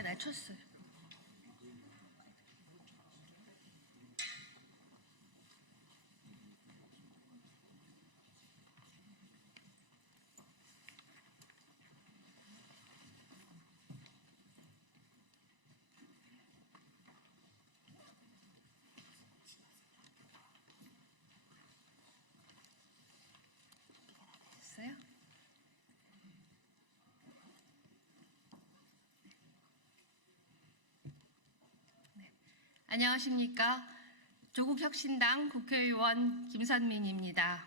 내가 낮췄어요. 됐어요? 네. 안녕하십니까? 조국혁신당 국회의원 김선민입니다.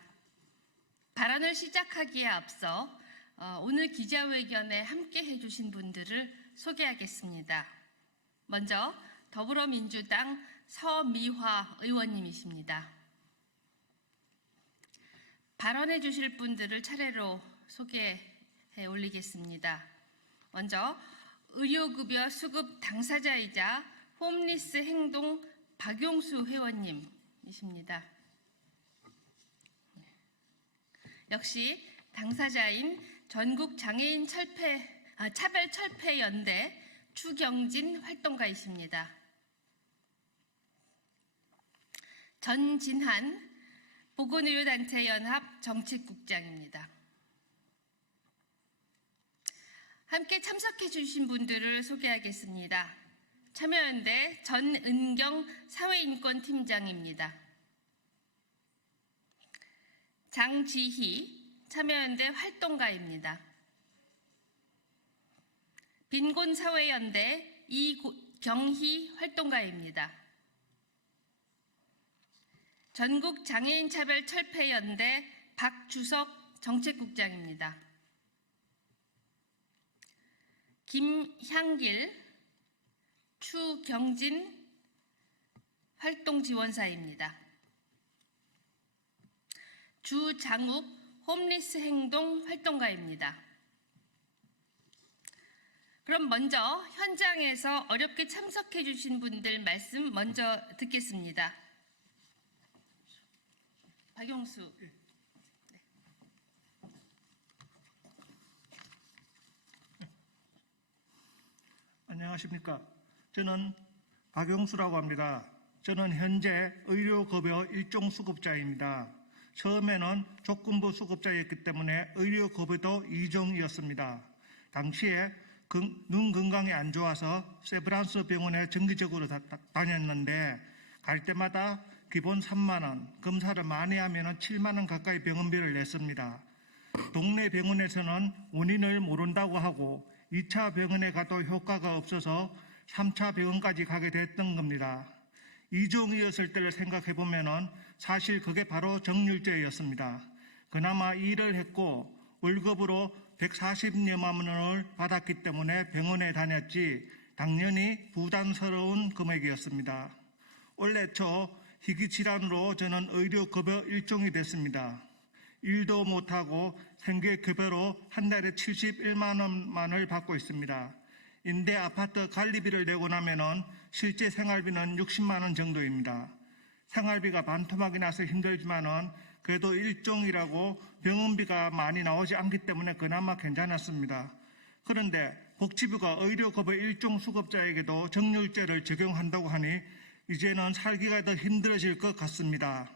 발언을 시작하기에 앞서 오늘 기자회견에 함께 해주신 분들을 소개하겠습니다. 먼저 더불어민주당 서미화 의원님이십니다. 발언해 주실 분들을 차례로 소개해 올리겠습니다. 먼저 의료급여 수급 당사자이자 홈리스 행동 박용수 회원님이십니다. 역시 당사자인 전국장애인 차별철폐연대 추경진 활동가이십니다. 전진한 보건의료단체연합 정책국장입니다. 함께 참석해 주신 분들을 소개하겠습니다. 참여연대 전은경 사회인권팀장입니다. 장지희 참여연대 활동가입니다. 빈곤사회연대 이경희 활동가입니다. 전국장애인차별철폐연대 박주석 정책국장입니다. 김향길 추경진 활동지원사입니다. 주장욱 홈리스 행동 활동가입니다. 그럼 먼저 현장에서 어렵게 참석해 주신 분들 말씀 먼저 듣겠습니다. 박용수. 네. 안녕하십니까. 저는 박용수라고 합니다. 저는 현재 의료급여 일종 수급자입니다. 처음에는 조건부 수급자였기 때문에 의료급여도 2종이었습니다. 당시에 눈 건강이 안 좋아서 세브란스 병원에 정기적으로 다녔는데 갈 때마다 기본 3만 원, 검사를 많이 하면 7만 원 가까이 병원비를 냈습니다. 동네 병원에서는 원인을 모른다고 하고 2차 병원에 가도 효과가 없어서 3차 병원까지 가게 됐던 겁니다. 2종이었을 때를 생각해 보면 사실 그게 바로 정률제였습니다. 그나마 일을 했고 월급으로 140여만 원을 받았기 때문에 병원에 다녔지 당연히 부담스러운 금액이었습니다. 올해 초 희귀질환으로 저는 의료급여 일종이 됐습니다. 일도 못하고 생계급여로 한 달에 71만 원만을 받고 있습니다. 임대 아파트 관리비를 내고 나면은 실제 생활비는 60만 원 정도입니다. 생활비가 반토막이 나서 힘들지만은 그래도 일종이라고 병원비가 많이 나오지 않기 때문에 그나마 괜찮았습니다. 그런데 복지부가 의료급여 일종 수급자에게도 정률제를 적용한다고 하니 이제는 살기가 더 힘들어질 것 같습니다.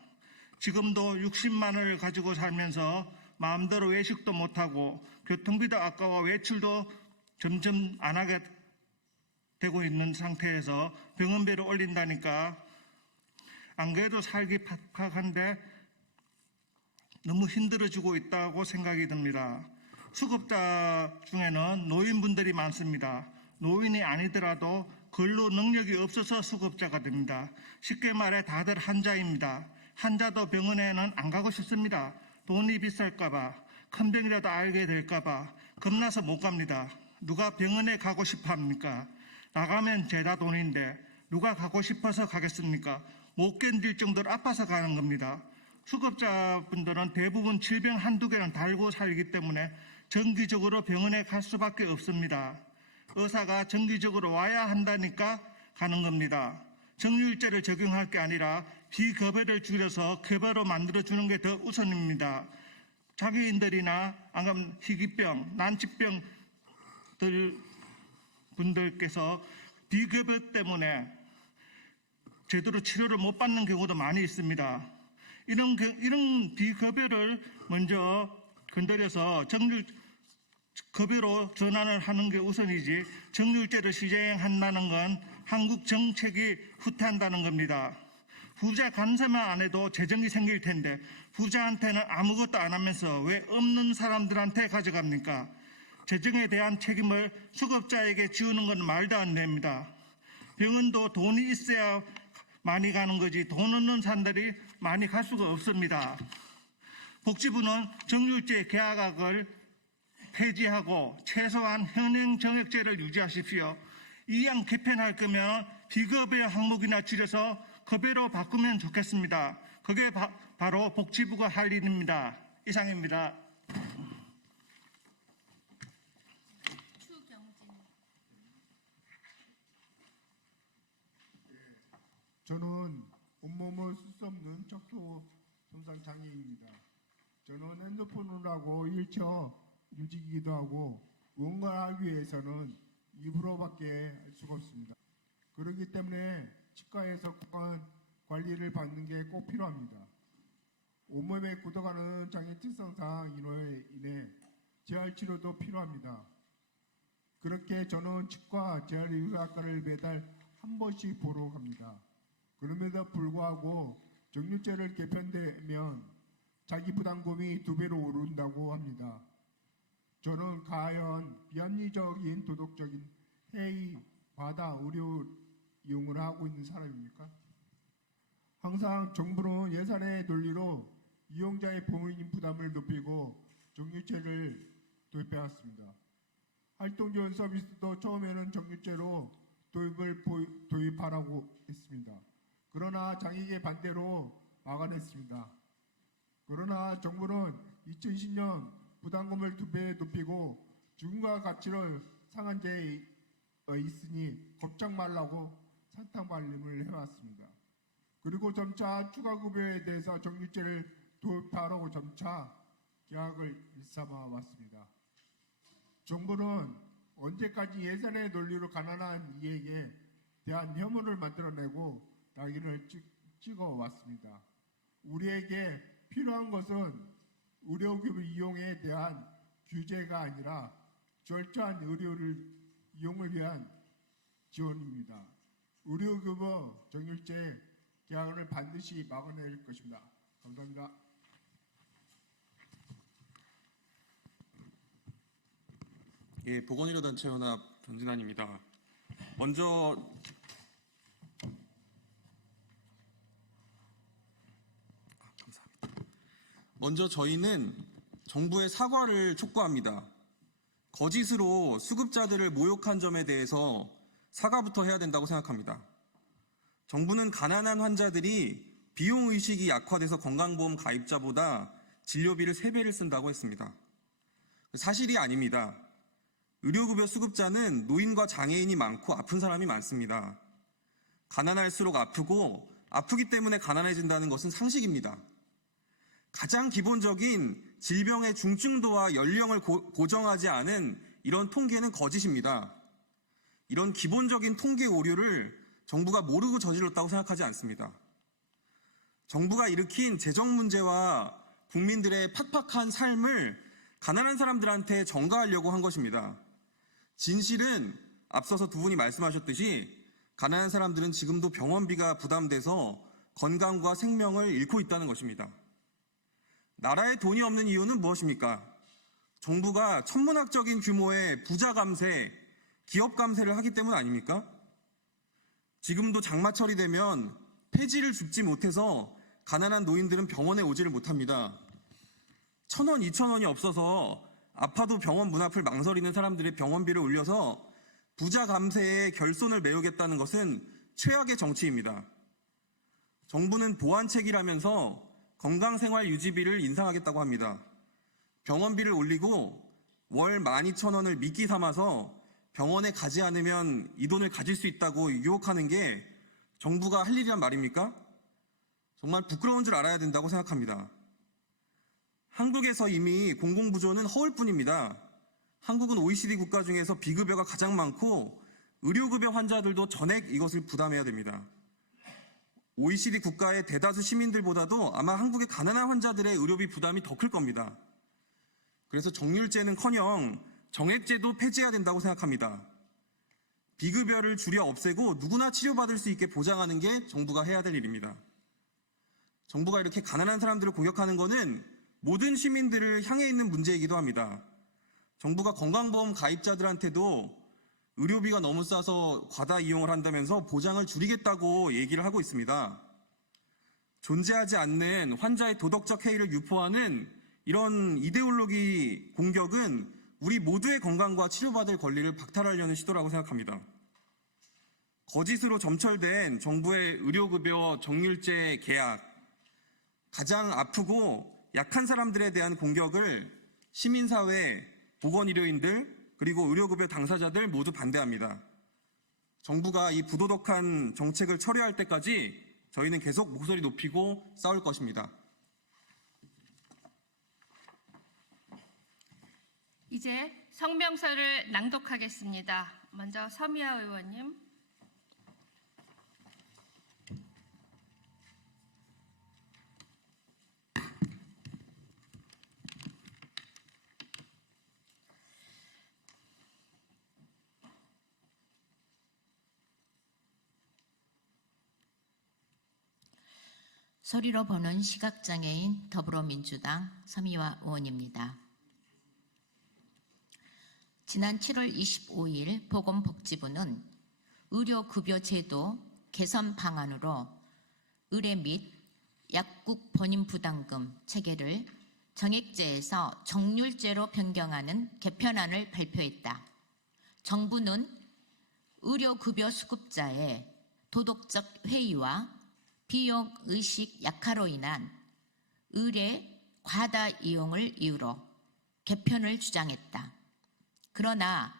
지금도 60만 원을 가지고 살면서 마음대로 외식도 못하고 교통비도 아까워 외출도 점점 안 하게 되고 있는 상태에서 병원비를 올린다니까 안 그래도 살기 팍팍한데 너무 힘들어지고 있다고 생각이 듭니다. 수급자 중에는 노인분들이 많습니다. 노인이 아니더라도 근로 능력이 없어서 수급자가 됩니다. 쉽게 말해 다들 환자입니다. 환자도 병원에는 안 가고 싶습니다. 돈이 비쌀까봐, 큰 병이라도 알게 될까봐 겁나서 못 갑니다. 누가 병원에 가고 싶어 합니까? 나가면 죄다 돈인데 누가 가고 싶어서 가겠습니까? 못 견딜 정도로 아파서 가는 겁니다. 수급자분들은 대부분 질병 한두 개는 달고 살기 때문에 정기적으로 병원에 갈 수밖에 없습니다. 의사가 정기적으로 와야 한다니까 가는 겁니다. 정률제를 적용할 게 아니라 비급여를 줄여서 급여로 만들어주는 게 더 우선입니다. 장애인들이나 희귀병, 난치병들 분들께서 비급여 때문에 제대로 치료를 못 받는 경우도 많이 있습니다. 이런 비급여를 먼저 건드려서 급여로 전환을 하는 게 우선이지 정률제를 시행한다는 건 한국 정책이 후퇴한다는 겁니다. 부자 감세만 안 해도 재정이 생길 텐데 부자한테는 아무것도 안 하면서 왜 없는 사람들한테 가져갑니까? 재정에 대한 책임을 수급자에게 지우는 건 말도 안 됩니다. 병원도 돈이 있어야 많이 가는 거지 돈 없는 사람들이 많이 갈 수가 없습니다. 복지부는 정률제 계약액을 폐지하고 최소한 현행 정액제를 유지하십시오. 이양 개편할 거면 비급여 항목이나 줄여서 급여로 바꾸면 좋겠습니다. 그게 바로 복지부가 할 일입니다. 이상입니다. 저는 온몸을 쓸 수 없는 척추 손상 장애인입니다. 저는 핸드폰을 하고 휠체어 움직이기도 하고 무언가를 하기 위해서는 입으로밖에 할 수가 없습니다. 그렇기 때문에 치과에서 관리를 받는 게 꼭 필요합니다. 온몸에 굳어가는 장애 특성상 인해 재활치료도 필요합니다. 그렇게 저는 치과 재활의학과를 매달 한 번씩 보러 갑니다. 그럼에도 불구하고 정률제를 개편되면 자기 부담금이 2배로 오른다고 합니다. 저는 과연 비합리적인 도덕적인 해이 받아 의료 이용을 하고 있는 사람입니까? 항상 정부는 예산의 논리로 이용자의 본인 부담을 높이고 정률제를 도입해왔습니다. 활동지원 서비스도 처음에는 정률제로 도입하라고 했습니다. 그러나 장애계 반대로 막아냈습니다. 그러나 정부는 2010년 부담금을 2배 높이고 죽음과 가치를 상한 데 있으니 걱정 말라고 사탕발림을 해왔습니다. 그리고 점차 추가급여에 대해서 정률제를 도입하라고 점차 계약을 일삼아 왔습니다. 정부는 언제까지 예산의 논리로 가난한 이에게 대한 혐오를 만들어내고 낙인을 찍어왔습니다. 우리에게 필요한 것은 의료기업 이용에 대한 규제가 아니라 절저한 이용을 위한 지원입니다. 의료기업 정률제 개항을 반드시 막아낼 것입니다. 감사합니다. 예, 보건의료단체연합 전진환입니다. 먼저 저희는 정부의 사과를 촉구합니다. 거짓으로 수급자들을 모욕한 점에 대해서 사과부터 해야 된다고 생각합니다. 정부는 가난한 환자들이 비용의식이 약화돼서 건강보험 가입자보다 진료비를 3배를 쓴다고 했습니다. 사실이 아닙니다. 의료급여 수급자는 노인과 장애인이 많고 아픈 사람이 많습니다. 가난할수록 아프고 아프기 때문에 가난해진다는 것은 상식입니다. 가장 기본적인 질병의 중증도와 연령을 고정하지 않은 이런 통계는 거짓입니다. 이런 기본적인 통계 오류를 정부가 모르고 저질렀다고 생각하지 않습니다. 정부가 일으킨 재정 문제와 국민들의 팍팍한 삶을 가난한 사람들한테 전가하려고 한 것입니다. 진실은 앞서서 두 분이 말씀하셨듯이 가난한 사람들은 지금도 병원비가 부담돼서 건강과 생명을 잃고 있다는 것입니다. 나라에 돈이 없는 이유는 무엇입니까? 정부가 천문학적인 규모의 부자 감세, 기업 감세를 하기 때문 아닙니까? 지금도 장마철이 되면 폐지를 줍지 못해서 가난한 노인들은 병원에 오지를 못합니다. 1,000원, 2,000원이 없어서 아파도 병원 문 앞을 망설이는 사람들의 병원비를 올려서 부자 감세에 결손을 메우겠다는 것은 최악의 정치입니다. 정부는 보완책이라면서 건강생활 유지비를 인상하겠다고 합니다. 병원비를 올리고 월 12,000원을 미끼 삼아서 병원에 가지 않으면 이 돈을 가질 수 있다고 유혹하는 게 정부가 할 일이란 말입니까? 정말 부끄러운 줄 알아야 된다고 생각합니다. 한국에서 이미 공공부조는 허울 뿐입니다. 한국은 OECD 국가 중에서 비급여가 가장 많고 의료급여 환자들도 전액 이것을 부담해야 됩니다. OECD 국가의 대다수 시민들보다도 아마 한국의 가난한 환자들의 의료비 부담이 더 클 겁니다. 그래서 정률제는커녕 정액제도 폐지해야 된다고 생각합니다. 비급여를 줄여 없애고 누구나 치료받을 수 있게 보장하는 게 정부가 해야 될 일입니다. 정부가 이렇게 가난한 사람들을 공격하는 것은 모든 시민들을 향해 있는 문제이기도 합니다. 정부가 건강보험 가입자들한테도 의료비가 너무 싸서 과다 이용을 한다면서 보장을 줄이겠다고 얘기를 하고 있습니다. 존재하지 않는 환자의 도덕적 해이를 유포하는 이런 이데올로기 공격은 우리 모두의 건강과 치료받을 권리를 박탈하려는 시도라고 생각합니다. 거짓으로 점철된 정부의 의료급여 정률제 계약, 가장 아프고 약한 사람들에 대한 공격을 시민사회, 보건의료인들, 그리고 의료급여 당사자들 모두 반대합니다. 정부가 이 부도덕한 정책을 철회할 때까지 저희는 계속 목소리 높이고 싸울 것입니다. 이제 성명서를 낭독하겠습니다. 먼저 서미아 의원님. 소리로 보는 시각장애인 더불어민주당 서미화 의원입니다. 지난 7월 25일 보건복지부는 의료급여제도 개선 방안으로 의뢰 및 약국 본인부담금 체계를 정액제에서 정률제로 변경하는 개편안을 발표했다. 정부는 의료급여 수급자의 도덕적 회의와 비용의식 약화로 인한 의뢰 과다 이용을 이유로 개편을 주장했다. 그러나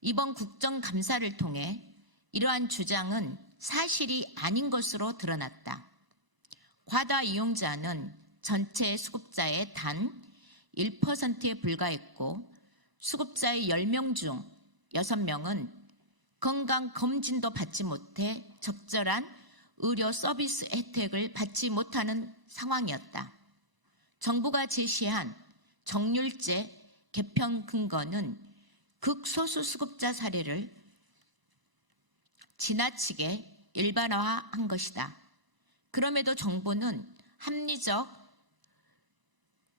이번 국정감사를 통해 이러한 주장은 사실이 아닌 것으로 드러났다. 과다 이용자는 전체 수급자의 단 1%에 불과했고 수급자의 10명 중 6명은 건강검진도 받지 못해 적절한 의료 서비스 혜택을 받지 못하는 상황이었다. 정부가 제시한 정률제 개편 근거는 극소수 수급자 사례를 지나치게 일반화한 것이다. 그럼에도 정부는 합리적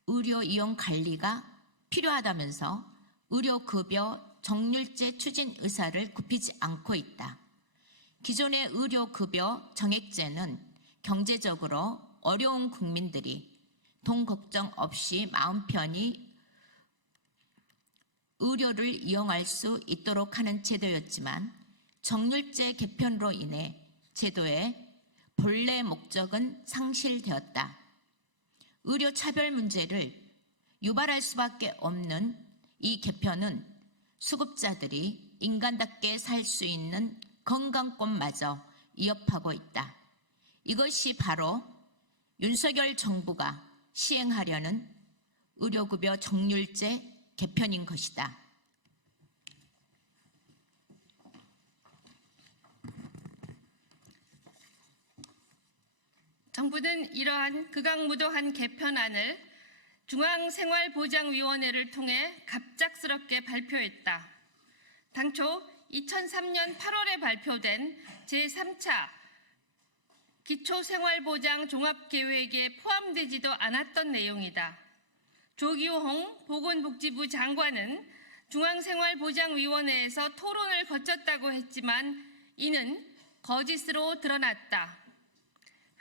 의료 이용 관리가 필요하다면서 의료급여 정률제 추진 의사를 굽히지 않고 있다. 기존의 의료급여 정액제는 경제적으로 어려운 국민들이 돈 걱정 없이 마음 편히 의료를 이용할 수 있도록 하는 제도였지만 정률제 개편으로 인해 제도의 본래 목적은 상실되었다. 의료 차별 문제를 유발할 수밖에 없는 이 개편은 수급자들이 인간답게 살 수 있는 건강권마저 위협하고 있다. 이것이 바로 윤석열 정부가 시행하려는 의료급여 정률제 개편인 것이다. 정부는 이러한 극악무도한 개편안을 중앙생활보장위원회를 통해 갑작스럽게 발표했다. 당초 2003년 8월에 발표된 제3차 기초생활보장 종합계획에 포함되지도 않았던 내용이다. 조규홍 보건복지부 장관은 중앙생활보장위원회에서 토론을 거쳤다고 했지만 이는 거짓으로 드러났다.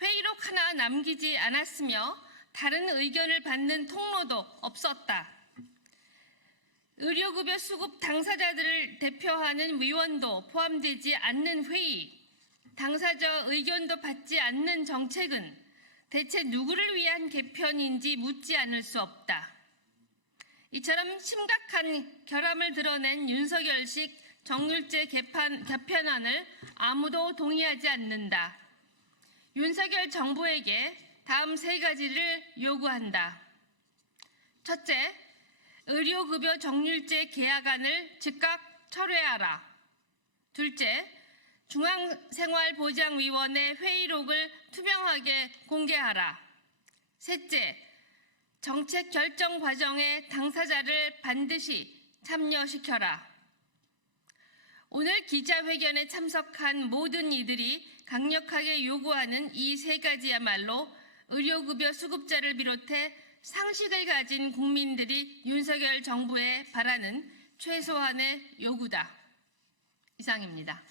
회의록 하나 남기지 않았으며 다른 의견을 받는 통로도 없었다. 의료급여 수급 당사자들을 대표하는 위원도 포함되지 않는 회의, 당사자 의견도 받지 않는 정책은 대체 누구를 위한 개편인지 묻지 않을 수 없다. 이처럼 심각한 결함을 드러낸 윤석열식 정률제 개편안을 아무도 동의하지 않는다. 윤석열 정부에게 다음 3가지를 요구한다. 첫째, 의료급여 정률제 계약안을 즉각 철회하라. 둘째, 중앙생활보장위원회 회의록을 투명하게 공개하라. 셋째, 정책 결정 과정에 당사자를 반드시 참여시켜라. 오늘 기자회견에 참석한 모든 이들이 강력하게 요구하는 이 세 가지야말로 의료급여 수급자를 비롯해 상식을 가진 국민들이 윤석열 정부에 바라는 최소한의 요구다. 이상입니다.